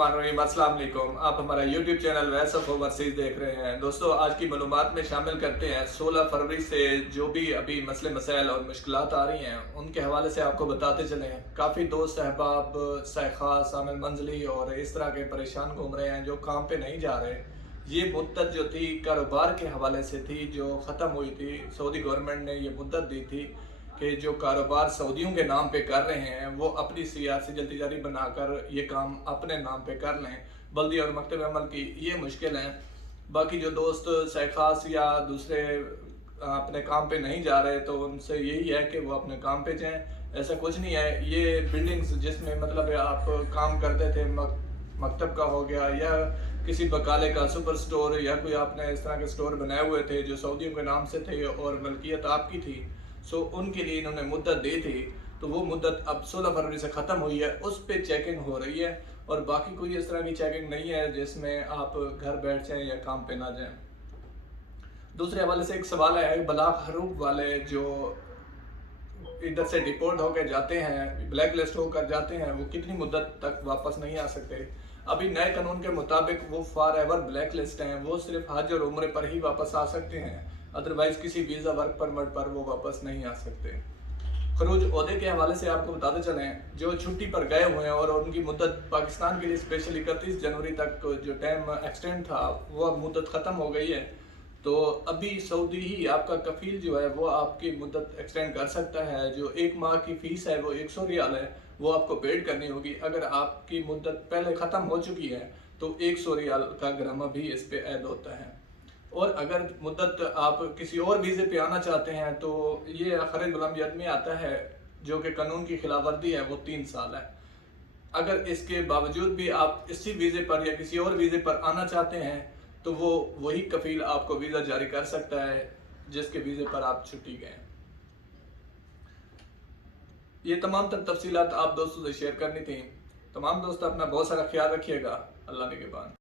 बिस्मिल्लाहिर्रहमानिर्रहीम। अस्सलाम वालेकुम। आप हमारा YouTube channel voice of overseas देख रहे हैं। दोस्तों, आज की मालूमात में शामिल करते हैं 16 फरवरी से जो भी अभी मसले मसाइल और मुश्किलात आ रही हैं उनके हवाले से आपको बताते चले हैं। काफ़ी दोस्त अहबाब सहखास आमिर मंजली और इस तरह के परेशान घूम रहे हैं जो काम पे नहीं जा रहे। ये मुद्दत जो थी कारोबार के हवाले से थी जो ख़त्म हुई थी। सऊदी गवर्नमेंट ने ये मुद्दत दी थी कि जो कारोबार सऊदियों के नाम पे कर रहे हैं वो अपनी सियासी जल्दीजारी बनाकर ये काम अपने नाम पे कर लें। बल्दी और मकतब अमल की ये मुश्किल है। बाकी जो दोस्त सहखास या दूसरे अपने काम पे नहीं जा रहे तो उनसे यही है कि वो अपने काम पे जाएं। ऐसा कुछ नहीं है। ये बिल्डिंग्स जिसमें मतलब आप काम करते थे, मकतब का हो गया या किसी बकाले का सुपर स्टोर या कोई आपने इस तरह के स्टोर बनाए हुए थे जो सऊदियों के नाम से थे और मलकियत आपकी थी, सो उनके लिए इन्होंने मुद्दत दी थी। तो वो मुद्दत अब 16 फरवरी से ख़त्म हुई है, उस पर चेकिंग हो रही है और बाकी कोई इस तरह की चेकिंग नहीं है जिसमें आप घर बैठ जाएं या काम पे ना जाएं। दूसरे हवाले से एक सवाल है बलाक हरूफ वाले जो इधर से डिपोर्ट होकर जाते हैं, ब्लैक लिस्ट होकर जाते हैं, वो कितनी मुद्दत तक वापस नहीं आ सकते। अभी नए कानून के मुताबिक वो फॉर एवर ब्लैक लिस्ट हैं, वो सिर्फ हज और उम्र पर ही वापस आ सकते हैं, अदरवाइज किसी वीज़ा वर्क परमिट पर वो वापस नहीं आ सकते। खरूज ओहदे के हवाले से आपको बताते चलें, जो छुट्टी पर गए हुए हैं और उनकी मुद्दत पाकिस्तान के लिए स्पेशल 31 जनवरी तक जो टाइम एक्सटेंड था वो अब मुद्दत ख़त्म हो गई है। तो अभी सऊदी ही आपका कफील जो है वो आपकी मुद्दत एक्सटेंड कर सकता है। जो एक माह की फ़ीस है वो 100 रियाल है, वो आपको पेड करनी होगी। अगर आपकी मुद्दत पहले ख़त्म हो चुकी है तो 100 रियाल का ग्रामा भी इस पे ऐड होता है। और अगर मुद्दत आप किसी और वीज़े पे आना चाहते हैं तो ये खरीद गुलामियत में आता है जो कि कानून की खिलाफ वर्दी है, वो 3 साल है। अगर इसके बावजूद भी आप इसी वीज़े पर या किसी और वीज़े पर आना चाहते हैं तो वो वही कफील आपको वीज़ा जारी कर सकता है जिसके वीज़े पर आप छुट्टी गए। ये तमाम तर तफसीलात आप दोस्तों से शेयर करनी थी। तमाम दोस्त अपना बहुत सारा ख्याल रखिएगा। अल्लाह ने के बाद।